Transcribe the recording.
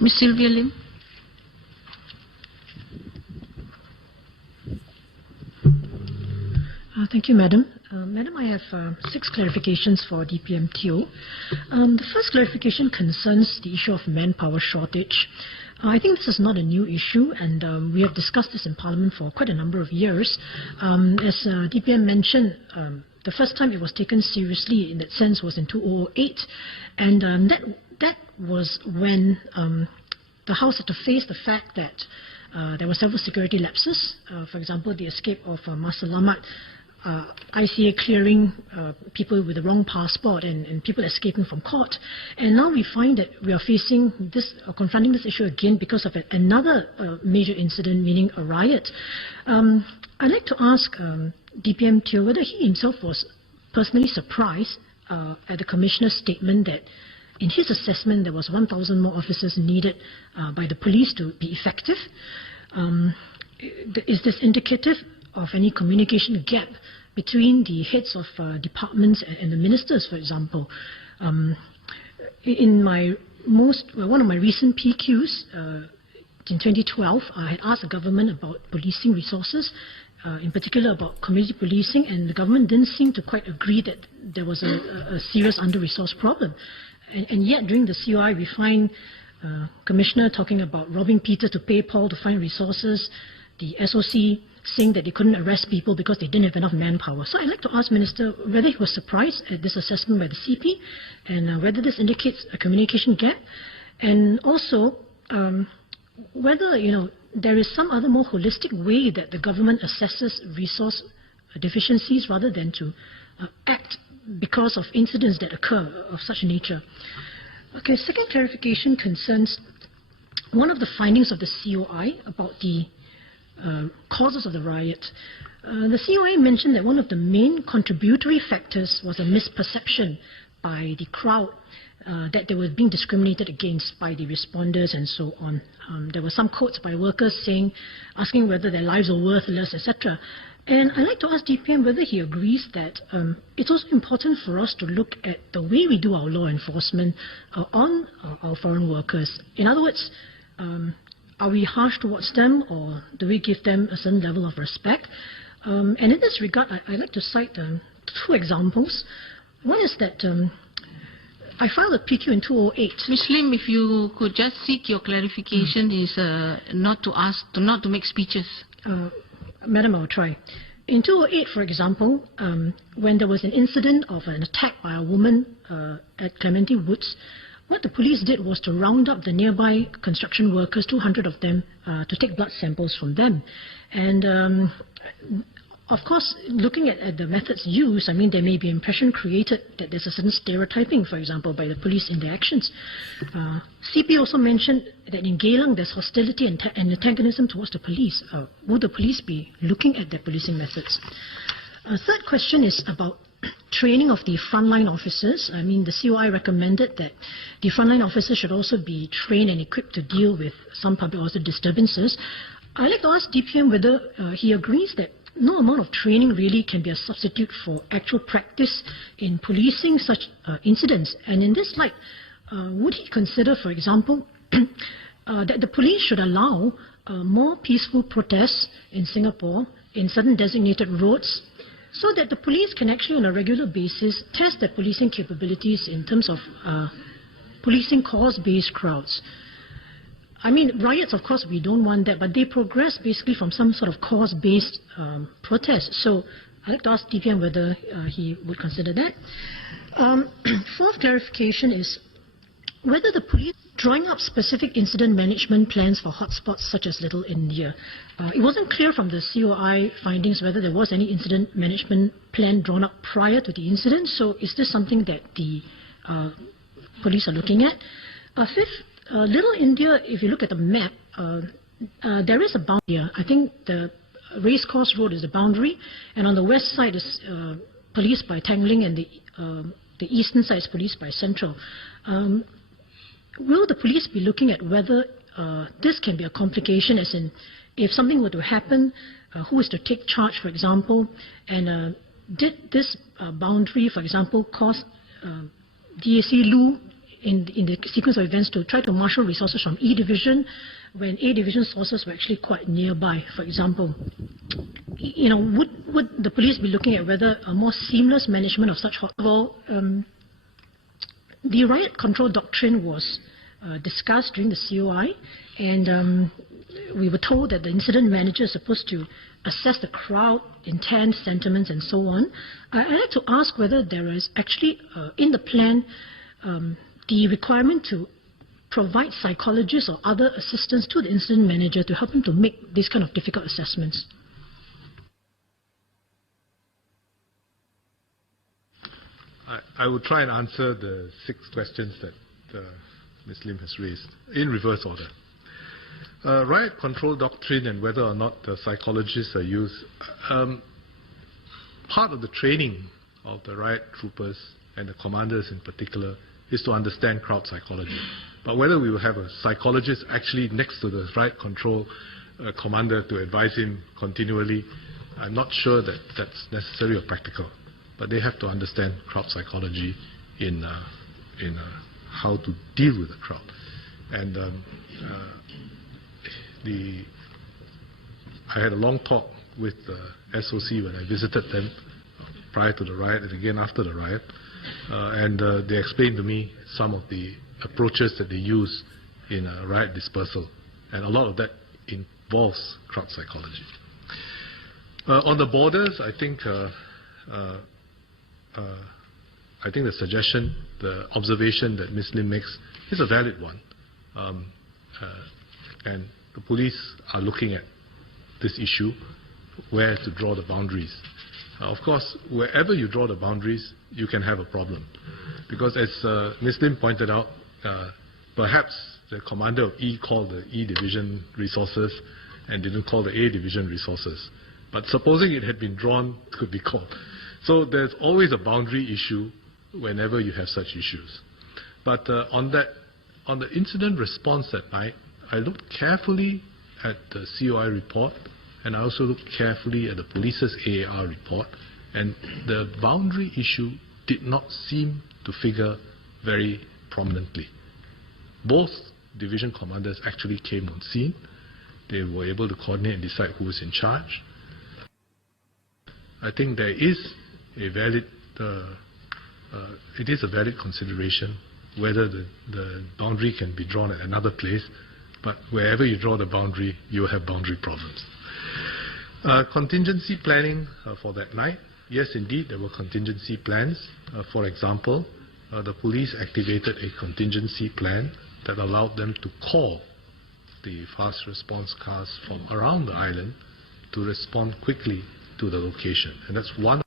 Ms. Sylvia Lim. Thank you, Madam. Madam, I have 6 clarifications for DPM Teo. The first clarification concerns the issue of manpower shortage. I think this is not a new issue, and we have discussed this in Parliament for quite a number of years. As DPM mentioned, the first time it was taken seriously in that sense was in 2008, and that was when the House had to face the fact that there were several security lapses. For example, the escape of Mas Selamat, ICA clearing people with the wrong passport and people escaping from court. And now we find that we are facing this, confronting this issue again because of another major incident, meaning a riot. I'd like to ask DPM Teo whether he himself was personally surprised at the Commissioner's statement that in his assessment there was 1,000 more officers needed by the police to be effective. Is this indicative of any communication gap between the heads of departments and the ministers, for example? In one of my recent PQs in 2012, I had asked the government about policing resources, in particular about community policing, and the government didn't seem to quite agree that there was a serious under-resourced problem. And yet, during the COI, we find Commissioner talking about robbing Peter to pay Paul to find resources, the SOC saying that they couldn't arrest people because they didn't have enough manpower. So I'd like to ask Minister whether he was surprised at this assessment by the CP, and whether this indicates a communication gap, and also whether there is some other more holistic way that the government assesses resource deficiencies rather than to act because of incidents that occur of such nature. Okay, second clarification concerns one of the findings of the COI about the causes of the riot. The COI mentioned that one of the main contributory factors was a misperception by the crowd that they were being discriminated against by the responders and so on. There were some quotes by workers asking whether their lives are worthless, etc. And I'd like to ask DPM whether he agrees that it's also important for us to look at the way we do our law enforcement on our foreign workers. In other words, are we harsh towards them, or do we give them a certain level of respect? And in this regard, I'd like to cite 2 examples. One is that I filed a PQ in 2008. Ms. Lim, if you could just seek your clarification, is not to make speeches. Madam, I'll try. In 2008, for example, when there was an incident of an attack by a woman at Clementi Woods, what the police did was to round up the nearby construction workers, 200 of them, to take blood samples from them. And of course, looking at the methods used, I mean, there may be impression created that there's a certain stereotyping, for example, by the police in their actions. CP also mentioned that in Geylang there's hostility and antagonism towards the police. Would the police be looking at their policing methods? Third question is about training of the frontline officers. I mean, the COI recommended that the frontline officers should also be trained and equipped to deal with some public order disturbances. I'd like to ask DPM whether he agrees that no amount of training really can be a substitute for actual practice in policing such incidents. And in this light, would he consider, for example, that the police should allow more peaceful protests in Singapore in certain designated roads, so that the police can actually on a regular basis test their policing capabilities in terms of policing cause-based crowds? I mean, riots, of course, we don't want that, but they progress basically from some sort of cause-based protest. So I'd like to ask DPM whether he would consider that. Fourth clarification is whether the police drawing up specific incident management plans for hotspots such as Little India. It wasn't clear from the COI findings whether there was any incident management plan drawn up prior to the incident. So is this something that the police are looking at? Fifth, Little India, if you look at the map, there is a boundary. I think the Racecourse Road is the boundary, and on the west side is policed by Tangling, and the eastern side is policed by Central. Will the police be looking at whether this can be a complication, as in if something were to happen, who is to take charge, for example, and did this boundary, for example, cause DAC Lu in the sequence of events to try to marshal resources from E Division when A Division sources were actually quite nearby, for example. Would the police be looking at whether a more seamless management of such the riot control doctrine was discussed during the COI, and we were told that the incident manager is supposed to assess the crowd intent, sentiments, and so on. I'd like to ask whether there is actually in the plan the requirement to provide psychologists or other assistance to the incident manager to help him to make these kind of difficult assessments. I will try and answer the 6 questions that Ms. Lim has raised in reverse order. Riot control doctrine and whether or not the psychologists are used. Part of the training of the riot troopers and the commanders in particular is to understand crowd psychology. But whether we will have a psychologist actually next to the riot control commander to advise him continually, I'm not sure that that's necessary or practical. But they have to understand crowd psychology in how to deal with the crowd. And I had a long talk with the SOC when I visited them prior to the riot and again after the riot. And they explained to me some of the approaches that they use in riot dispersal. And a lot of that involves crowd psychology. On the borders, I think the suggestion, the observation that Ms. Lim makes is a valid one. And the police are looking at this issue, where to draw the boundaries. Of course, wherever you draw the boundaries, you can have a problem. Because as Ms. Lim pointed out, perhaps the commander of E called the E Division resources and didn't call the A Division resources. But supposing it had been drawn, it could be called. So there's always a boundary issue whenever you have such issues. But on the incident response that night, I looked carefully at the COI report, and I also looked carefully at the police's AAR report, and the boundary issue did not seem to figure very prominently. Both division commanders actually came on scene. They were able to coordinate and decide who was in charge. I think there is a valid, it is a valid consideration whether the boundary can be drawn at another place, but wherever you draw the boundary, you will have boundary problems. Contingency planning for that night. Yes, indeed, there were contingency plans. For example, the police activated a contingency plan that allowed them to call the fast response cars from around the island to respond quickly to the location. And that's one